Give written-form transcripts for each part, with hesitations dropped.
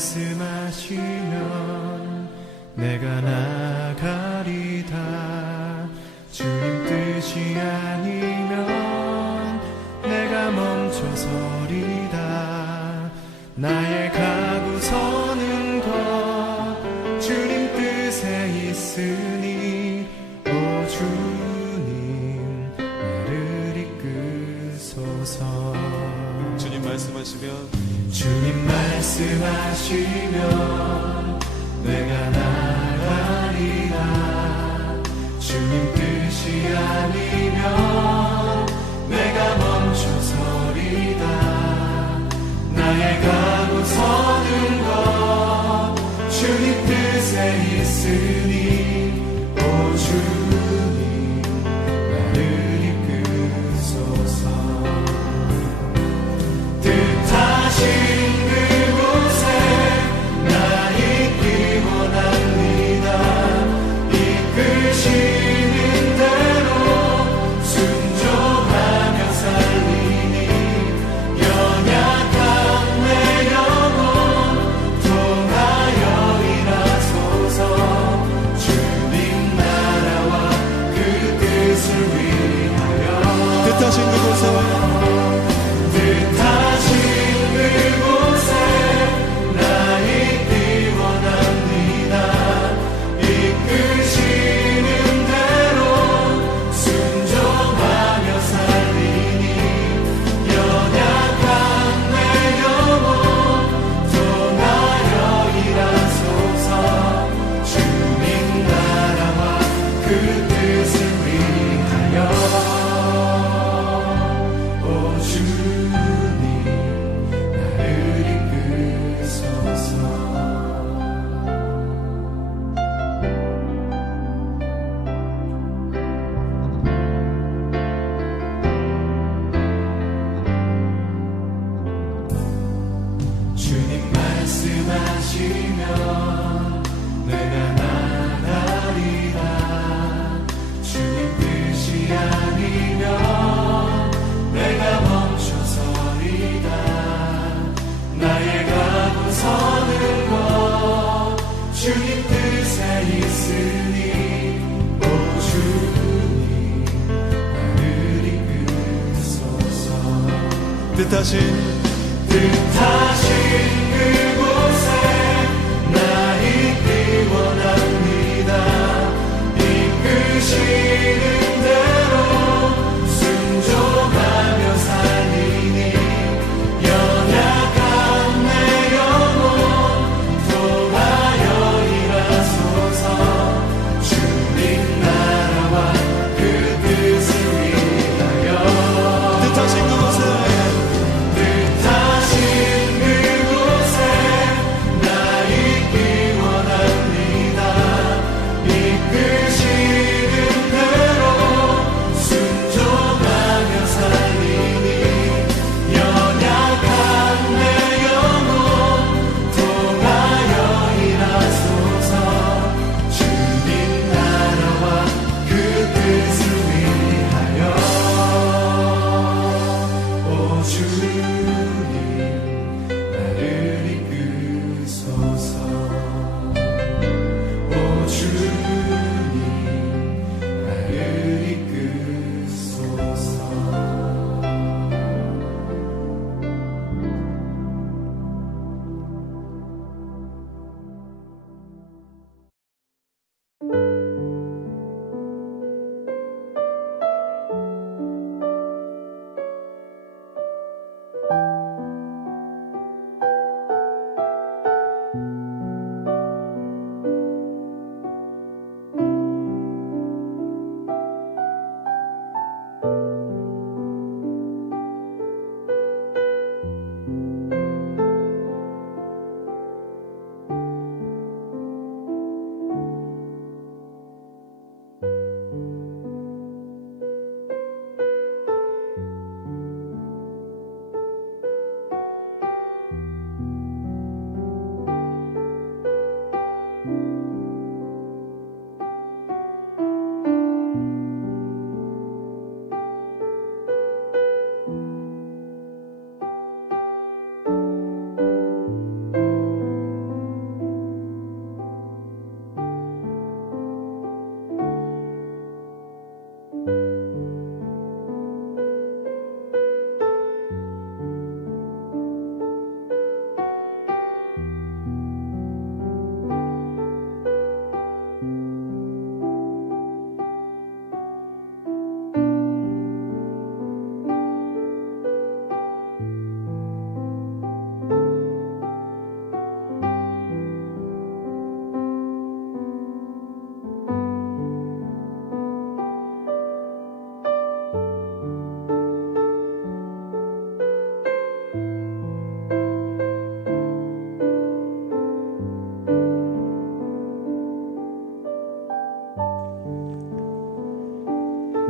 말씀하시면 내가 나가리다. 주님 뜻이 아니면 내가 멈춰서리다. 나의 가고 서는 것 주님 뜻에 있으니 오 주님 나를 이끄소서. 주님 말씀하시면 내가 나가리라. 주님 뜻이 아니면 내가 멈춰서리다. 나의 가고 서는 것 주님 뜻에 있으니 오 주님 나를 이끄소서. 뜻하신 그곳에 나 있기 원합니다. 이끄시는 대로 순종하며 살리니 연약한 내 영혼 통하여 일하소서. 주님 나라와 그 뜻을 위하여 뜻하신 그곳에 나 있기 원합니다. 이끄시는 대로 순종하며 살리니 연약한 내 영혼 통하여 일하소서. 주님 나라와 그 뜻을 위하여 오 주님 나를 이끄소서. 주님 말씀하시면 내가 나가리라. 주님 뜻이 아니면 내가 멈춰서리다. 나의 가고 서는 것 주님 뜻에 있으니 오 주님 나를 이끄소서. 뜻하신 그곳에 나 있기 원합니다. 이끄시는 대로 순종하며 살리니 연약한 내 영혼 통하여 일하소서. 주님 나라와 그 뜻을 위하여 뜻하신 그곳에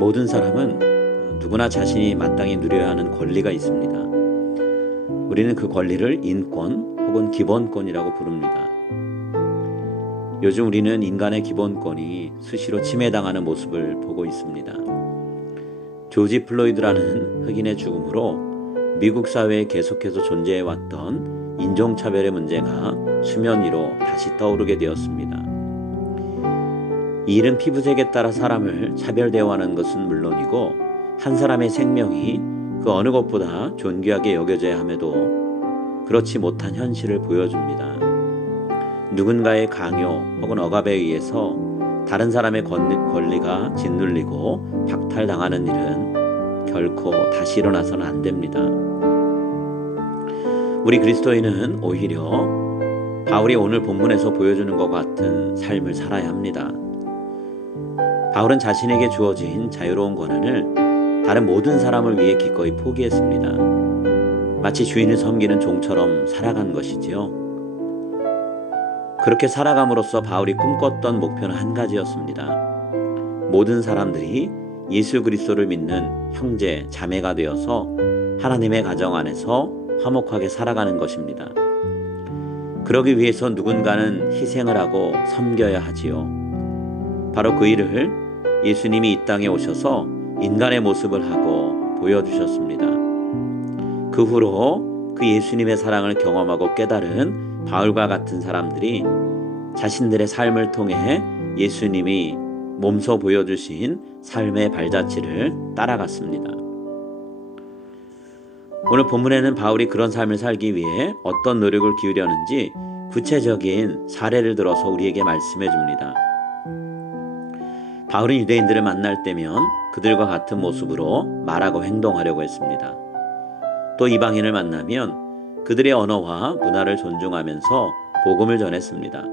모든 사람은 누구나 자신이 마땅히 누려야 하는 권리가 있습니다. 우리는 그 권리를 인권 혹은 기본권이라고 부릅니다. 요즘 우리는 인간의 기본권이 수시로 침해당하는 모습을 보고 있습니다. 조지 플로이드라는 흑인의 죽음으로 미국 사회에 계속해서 존재해왔던 인종차별의 문제가 수면 위로 다시 떠오르게 되었습니다. 이 일은 피부색에 따라 사람을 차별 대우하는 것은 물론이고 한 사람의 생명이 그 어느 것보다 존귀하게 여겨져야 함에도 그렇지 못한 현실을 보여줍니다. 누군가의 강요 혹은 억압에 의해서 다른 사람의 권리가 짓눌리고 박탈당하는 일은 결코 다시 일어나서는 안 됩니다. 우리 그리스도인은 오히려 바울이 오늘 본문에서 보여주는 것 같은 삶을 살아야 합니다. 바울은 자신에게 주어진 자유로운 권한을 다른 모든 사람을 위해 기꺼이 포기했습니다. 마치 주인을 섬기는 종처럼 살아간 것이지요. 그렇게 살아감으로써 바울이 꿈꿨던 목표는 한 가지였습니다. 모든 사람들이 예수 그리스도를 믿는 형제, 자매가 되어서 하나님의 가정 안에서 화목하게 살아가는 것입니다. 그러기 위해서 누군가는 희생을 하고 섬겨야 하지요. 바로 그 일을 예수님이 이 땅에 오셔서 인간의 모습을 하고 보여주셨습니다. 그 후로 그 예수님의 사랑을 경험하고 깨달은 바울과 같은 사람들이 자신들의 삶을 통해 예수님이 몸소 보여주신 삶의 발자취를 따라갔습니다. 오늘 본문에는 바울이 그런 삶을 살기 위해 어떤 노력을 기울였는지 구체적인 사례를 들어서 우리에게 말씀해 줍니다. 바울은 유대인들을 만날 때면 그들과 같은 모습으로 말하고 행동하려고 했습니다. 또 이방인을 만나면 그들의 언어와 문화를 존중하면서 복음을 전했습니다.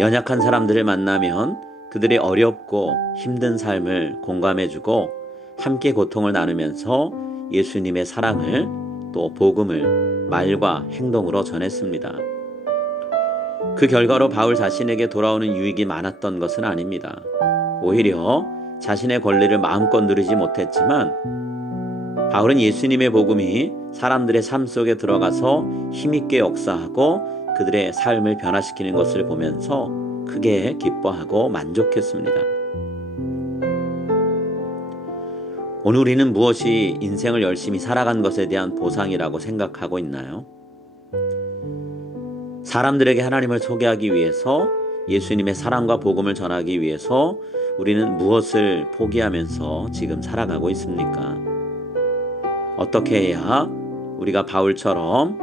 연약한 사람들을 만나면 그들의 어렵고 힘든 삶을 공감해주고 함께 고통을 나누면서 예수님의 사랑을 또 복음을 말과 행동으로 전했습니다. 그 결과로 바울 자신에게 돌아오는 유익이 많았던 것은 아닙니다. 오히려 자신의 권리를 마음껏 누리지 못했지만 바울은 예수님의 복음이 사람들의 삶 속에 들어가서 힘있게 역사하고 그들의 삶을 변화시키는 것을 보면서 크게 기뻐하고 만족했습니다. 오늘 우리는 무엇이 인생을 열심히 살아간 것에 대한 보상이라고 생각하고 있나요? 사람들에게 하나님을 소개하기 위해서 예수님의 사랑과 복음을 전하기 위해서 우리는 무엇을 포기하면서 지금 살아가고 있습니까? 어떻게 해야 우리가 바울처럼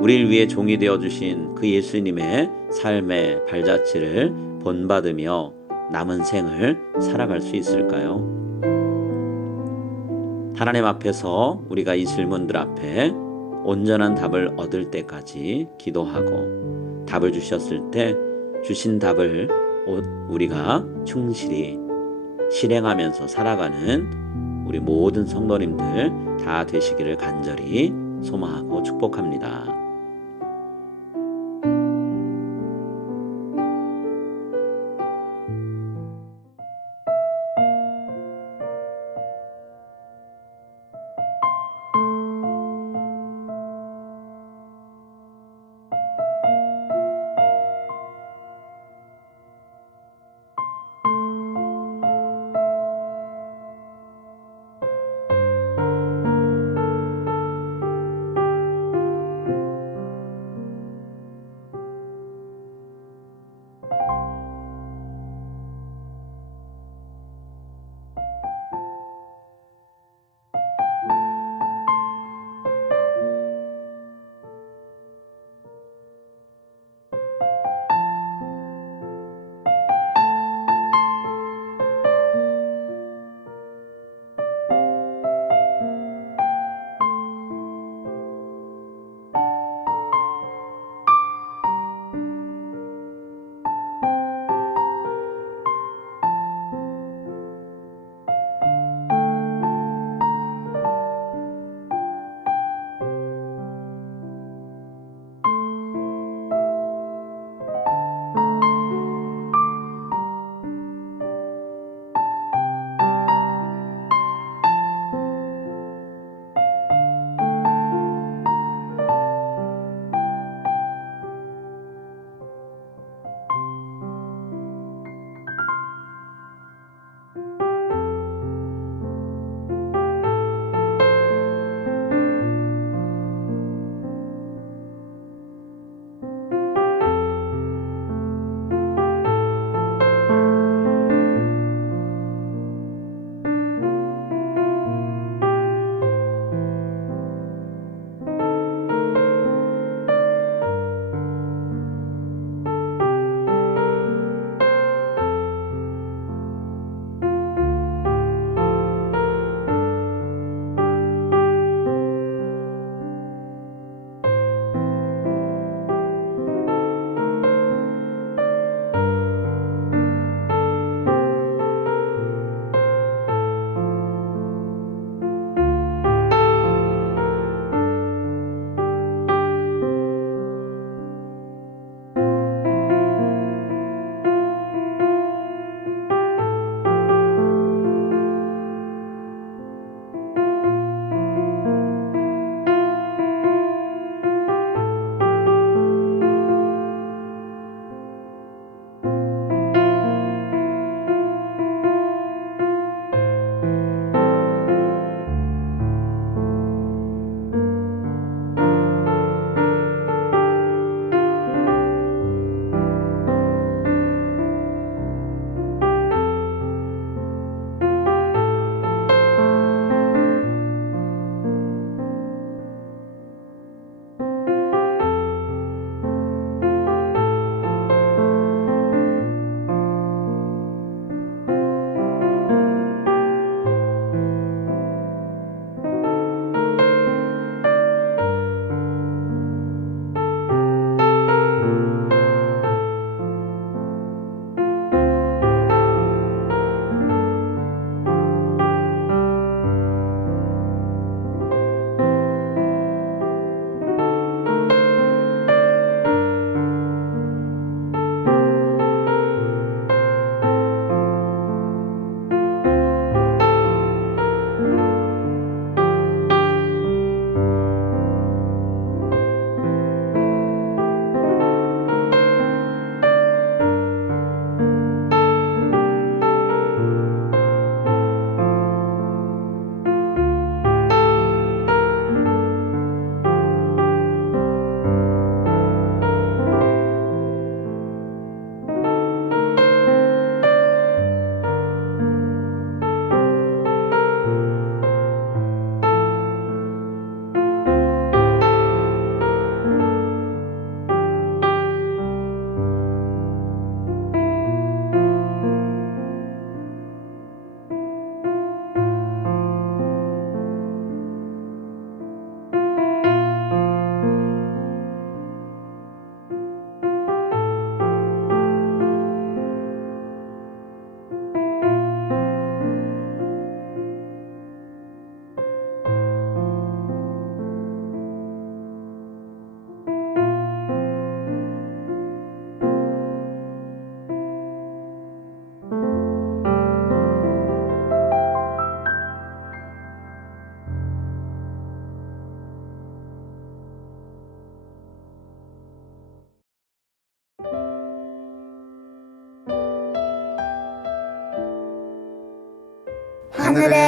우리를 위해 종이 되어주신 그 예수님의 삶의 발자취를 본받으며 남은 생을 살아갈 수 있을까요? 하나님 앞에서 우리가 이 질문들 앞에 온전한 답을 얻을 때까지 기도하고 답을 주셨을 때 주신 답을 우리가 충실히 실행하면서 살아가는 우리 모든 성도님들 다 되시기를 간절히 소망하고 축복합니다.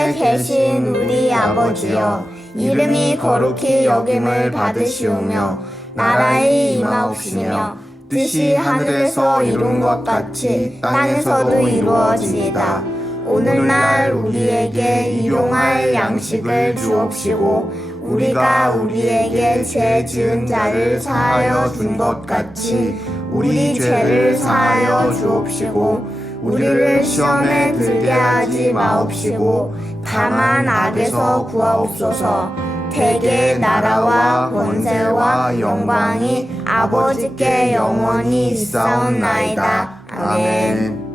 하늘에 계신 우리 아버지여, 이름이 거룩히 여김을 받으시오며 나라의 임하옵시며 뜻이 하늘에서 이룬 것 같이 땅에서도 이루어지이다. 오늘날 우리에게 일용할 양식을 주옵시고 우리가 우리에게 죄 지은 자를 사하여 준 것 같이 우리 죄를 사하여 주옵시고 우리를 시험에 들게 하지 마옵시고 다만 악에서 구하옵소서. 대개 나라와 권세와 영광이 아버지께 영원히 있사옵나이다. 아멘.